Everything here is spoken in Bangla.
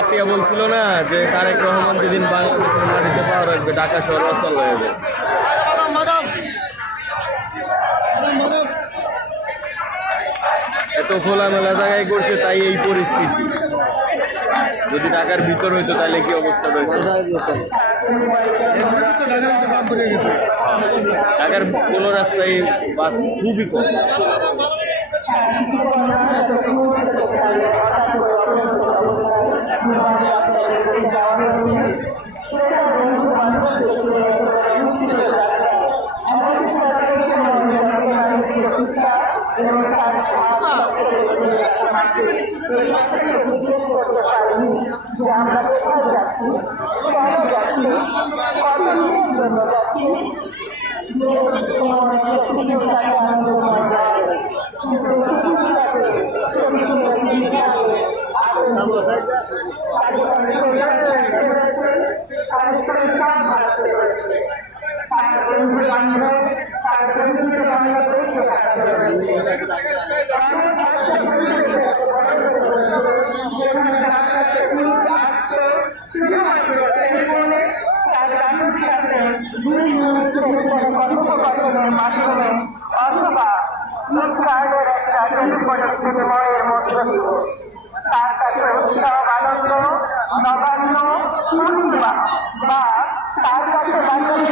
আপনি বলছিল না যে তারেক রহমান যেদিন বাংলাদেশের মাটিতে পাওয়া রাখবে, ঢাকা শহর অসল হয়ে যাবে। খোলামেলা জায়গায় করছে, তাই এই পরিস্থিতি। যদি ঢাকার ভিতর হইতো, তাহলে কি অবস্থা ঢাকার কোনো রাস্তায় বাস খুবই কম। যে আমরা কোথায় যাচ্ছি কেন মাধ্যমে অথবা কার্ডের একটা বিনিময়ের মধ্য দিয়ে তার কাছে উৎসাহ আনন্দ নবান্ন বা তার কাছে বাংলাদেশের